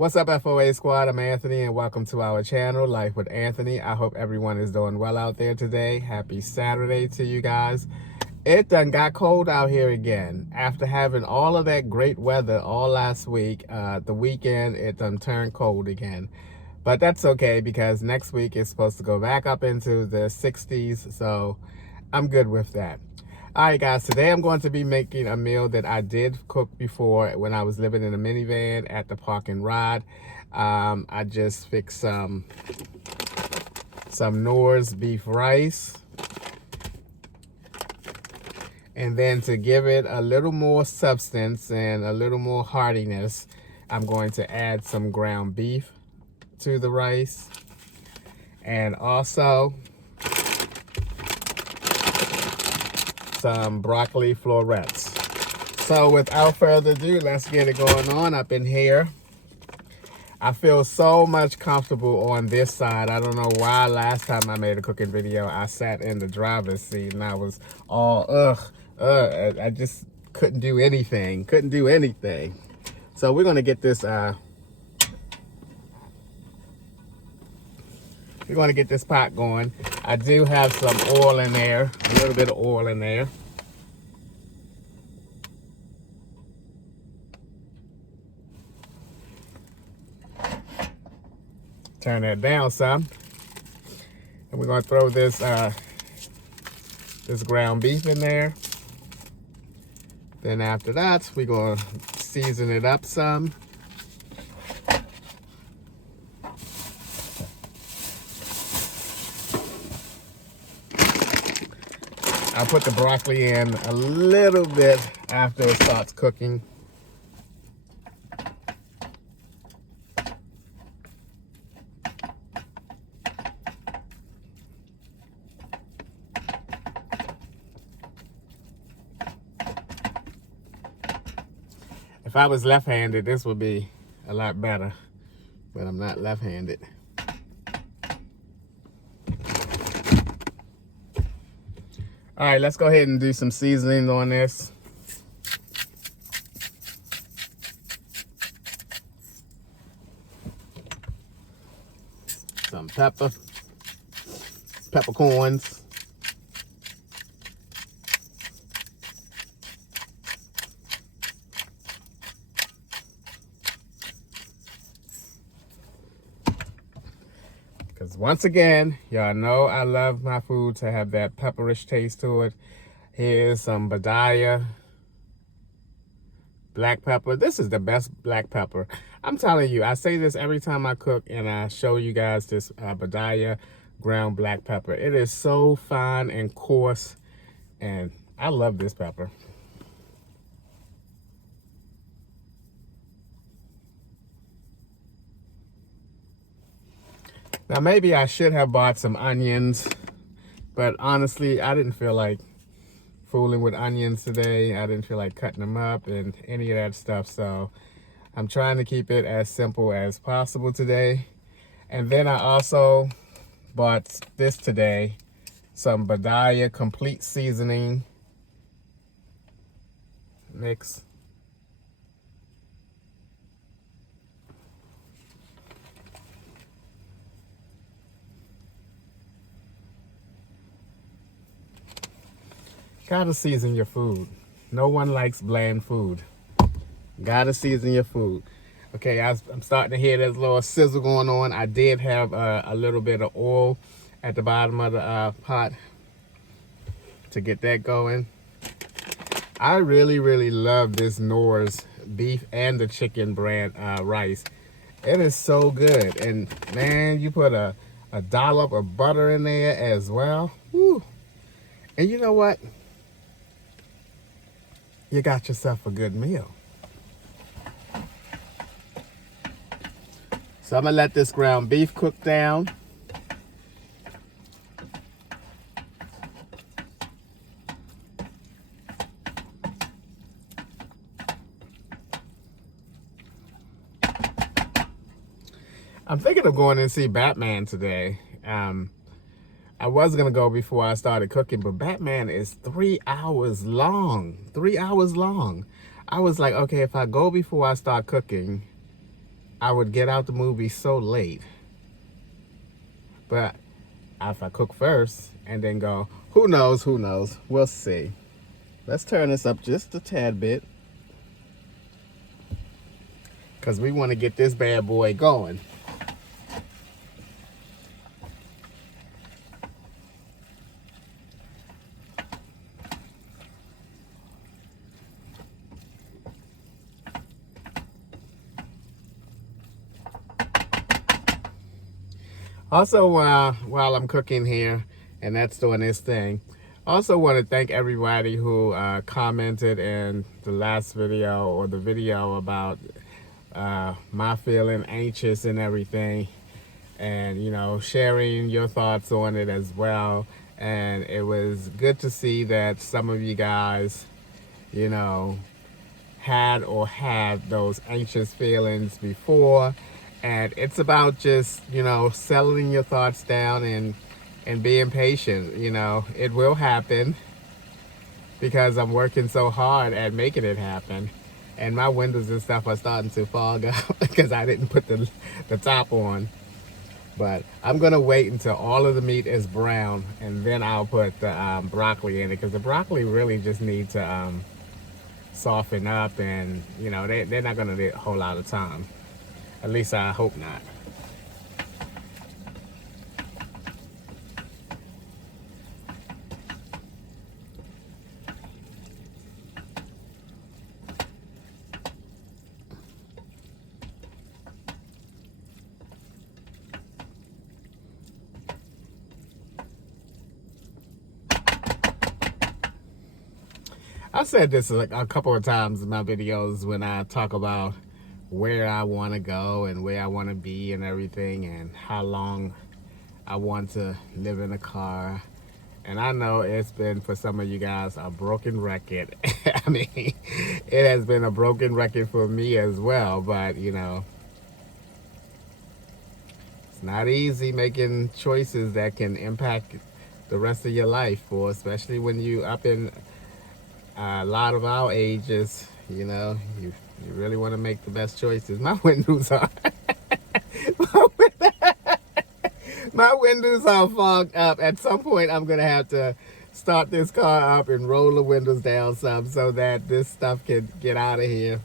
What's up, FOA Squad? I'm Anthony, and welcome to our channel, Life with Anthony. I hope everyone is doing well out there today. Happy Saturday to you guys. It done got cold out here again. After having all of that great weather all last week, the weekend, it done turned cold again. But that's okay, because next week it's supposed to go back up into the 60s, so I'm good with that. All right, guys, today I'm going to be making a meal that I did cook before when I was living in a minivan at the park and ride. I just fixed some Knorr's beef rice. And then to give it a little more substance and a little more heartiness, I'm going to add some ground beef to the rice. And also some broccoli florets. So without further ado, let's get it going on up in here. I feel so much comfortable on this side. I don't know why last time I made a cooking video, I sat in the driver's seat and I was all, I just couldn't do anything. So we're gonna get this, we're gonna get this pot going. I do have some oil in there, a little bit of oil in there. Turn that down some. And we're gonna throw this this ground beef in there. Then after that, we're gonna season it up some. I'll put the broccoli in a little bit after it starts cooking. If I was left-handed, this would be a lot better, but I'm not left-handed. All right, let's go ahead and do some seasoning on this. Some peppercorns. Because once again, y'all know I love my food to have that pepperish taste to it. Here's some Badaya black pepper. This is the best black pepper. I'm telling you, I say this every time I cook and I show you guys this Badaya ground black pepper. It is so fine and coarse, and I love this pepper. Now, maybe I should have bought some onions, but honestly, I didn't feel like fooling with onions today. I didn't feel like cutting them up and any of that stuff. So I'm trying to keep it as simple as possible today. And then I also bought this today, some Badaya complete seasoning mix. Gotta season your food. No one likes bland food. Gotta season your food. Okay, I'm starting to hear this little sizzle going on. I did have a little bit of oil at the bottom of the pot to get that going. I really love this Knorr's beef and the chicken brand rice. It is so good. And man, you put a dollop of butter in there as well. Woo. And you know what? You got yourself a good meal. So I'm gonna let this ground beef cook down. I'm thinking of going and see Batman today. I was gonna go before I started cooking, but Batman is 3 hours long. 3 hours long. I was like, okay, if I go before I start cooking, I would get out the movie so late. But if I cook first and then go, who knows, who knows? We'll see. Let's turn this up just a tad bit, because we want to get this bad boy going. Also, while I'm cooking here and that's doing this thing, also want to thank everybody who commented in the last video or the video about my feeling anxious and everything, and you know, sharing your thoughts on it as well. And it was good to see that some of you guys, you know, had those anxious feelings before. And it's about just, you know, settling your thoughts down and being patient. You know, it will happen, because I'm working so hard at making it happen. And my windows and stuff are starting to fog up because I didn't put the top on. But I'm going to wait until all of the meat is brown, and then I'll put the broccoli in it, because the broccoli really just need to soften up, and, you know, they're not going to need a whole lot of time. At least I hope not. I said this like a couple of times in my videos when I talk about where I want to go and where I want to be and everything, and how long I want to live in a car. And I know it's been, for some of you guys, a broken record. I mean, it has been a broken record for me as well. But, you know, it's not easy making choices that can impact the rest of your life, or especially when you up in a lot of our ages. You know, you really want to make the best choices. My windows are my windows are fogged up. At some point, I'm gonna have to start this car up and roll the windows down some, so that this stuff can get out of here.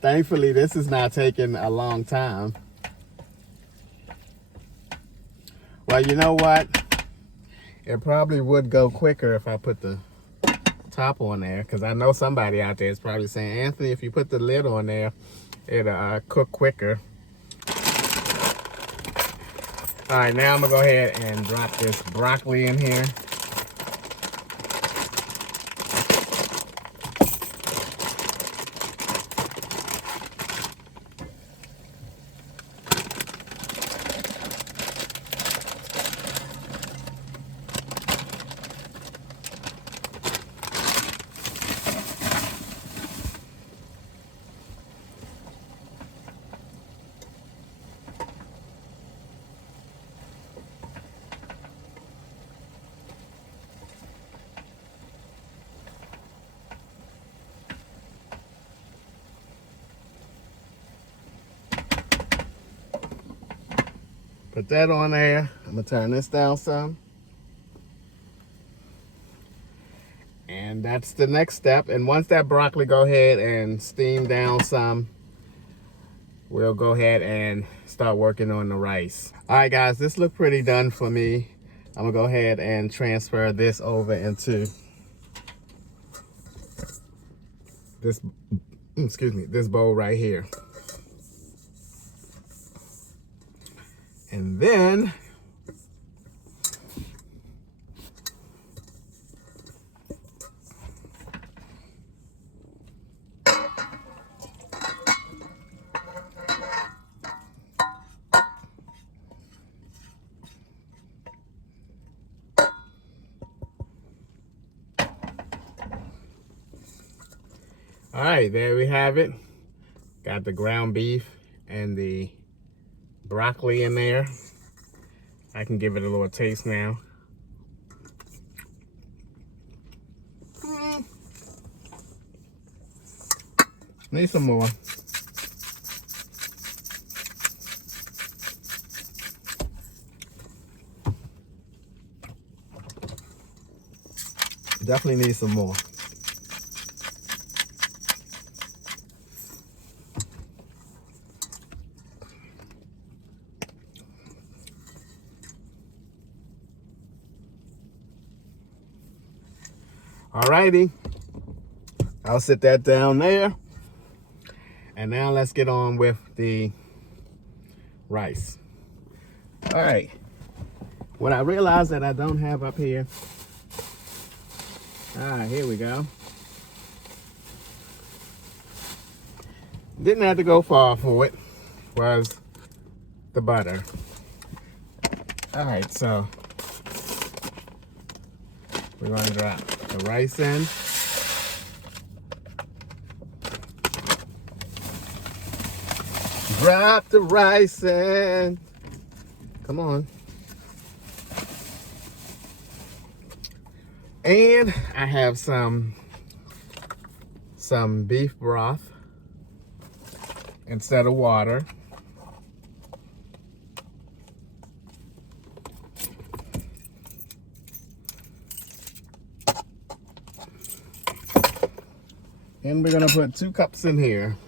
Thankfully, this is not taking a long time. Well, you know what? It probably would go quicker if I put the top on there, because I know somebody out there is probably saying, Anthony, if you put the lid on there, it'll cook quicker. All right, now I'm gonna go ahead and drop this broccoli in here. Put that on there. I'm gonna turn this down some. And that's the next step. And once that broccoli go ahead and steam down some, we'll go ahead and start working on the rice. All right, guys, this look pretty done for me. I'm gonna go ahead and transfer this over into this, this bowl right here. And then all right, there we have it. Got the ground beef and the broccoli in there. I can give it a little taste now. Need some more. Definitely need some more. Alrighty, I'll sit that down there. And now let's get on with the rice. All right, what I realized that I don't have up here, here we go. Didn't have to go far for it, was the butter. All right, so we're gonna drop the rice in. Drop the rice in. Come on. And I have some beef broth instead of water. And we're gonna put 2 cups in here.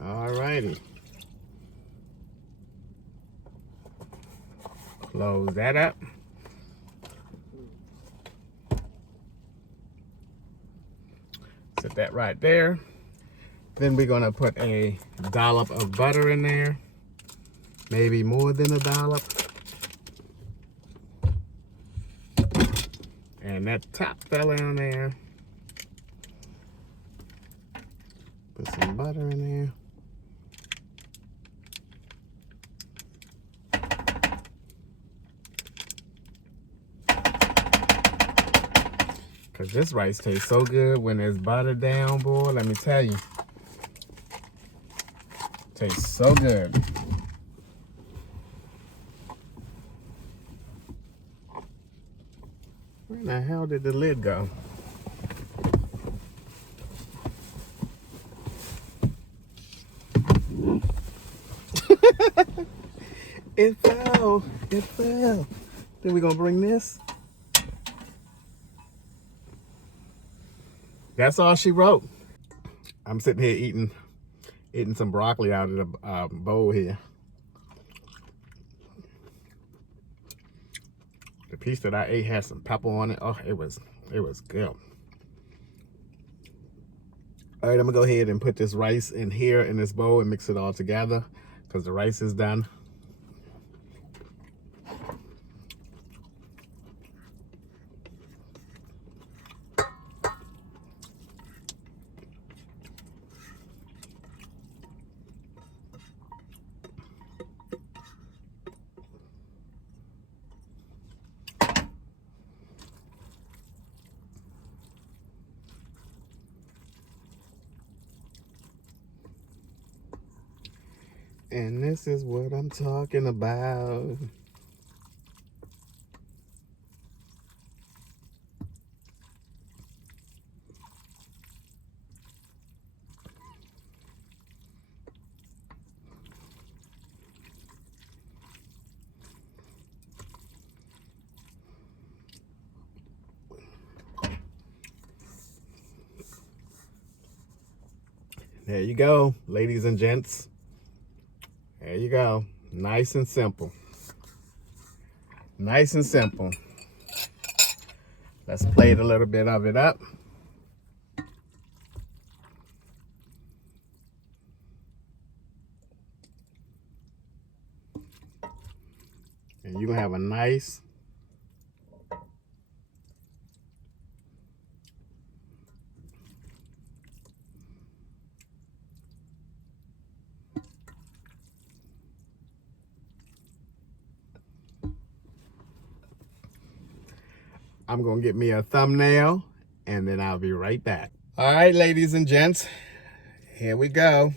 Alrighty. Close that up. Set that right there. Then we're gonna put a dollop of butter in there. Maybe more than a dollop. And that top fella on there. Put some butter in there. Cause this rice tastes so good when it's buttered down, boy, let me tell you. Tastes so good. Where the hell did the lid go? It fell, it fell. Then we gonna bring this. That's all she wrote. I'm sitting here eating some broccoli out of the bowl here. The piece that I ate had some pepper on it. Oh, it was good. All right, I'm gonna go ahead and put this rice in here in this bowl and mix it all together because the rice is done. And this is what I'm talking about. There you go, ladies and gents. There you go. Nice and simple. Nice and simple. Let's plate a little bit of it up. And you're gonna have a nice I'm gonna get me a thumbnail and then I'll be right back. All right, ladies and gents, here we go.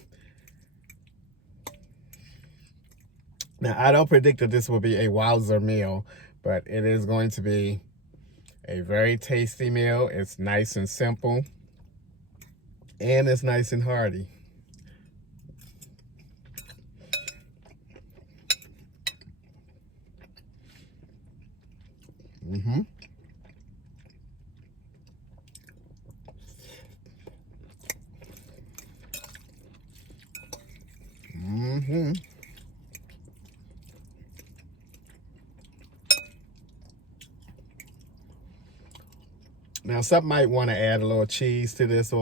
Now, I don't predict that this will be a wowzer meal, but it is going to be a very tasty meal. It's nice and simple, and it's nice and hearty. Mm-hmm. Mm-hmm. Now, some might want to add a little cheese to this,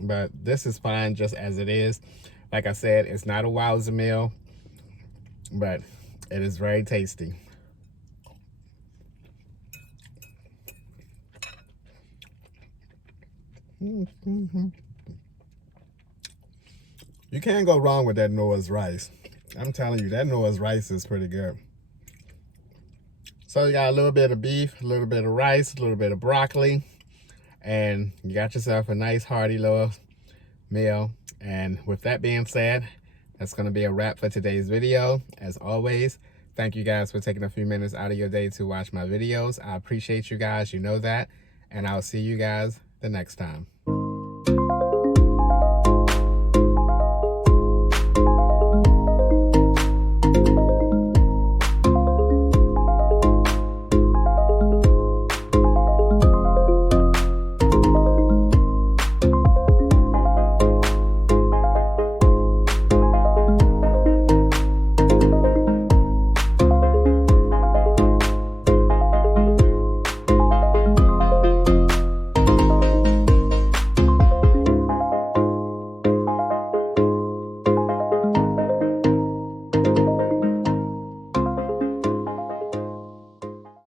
but this is fine just as it is. Like I said, it's not a wowzer meal, but it is very tasty. Mm-hmm. You can't go wrong with that Noah's rice. I'm telling you, that Noah's rice is pretty good. So you got a little bit of beef, a little bit of rice, a little bit of broccoli, and you got yourself a nice hearty little meal. And with that being said, that's going to be a wrap for today's video. As always, thank you guys for taking a few minutes out of your day to watch my videos. I appreciate you guys, you know that, and I'll see you guys the next time.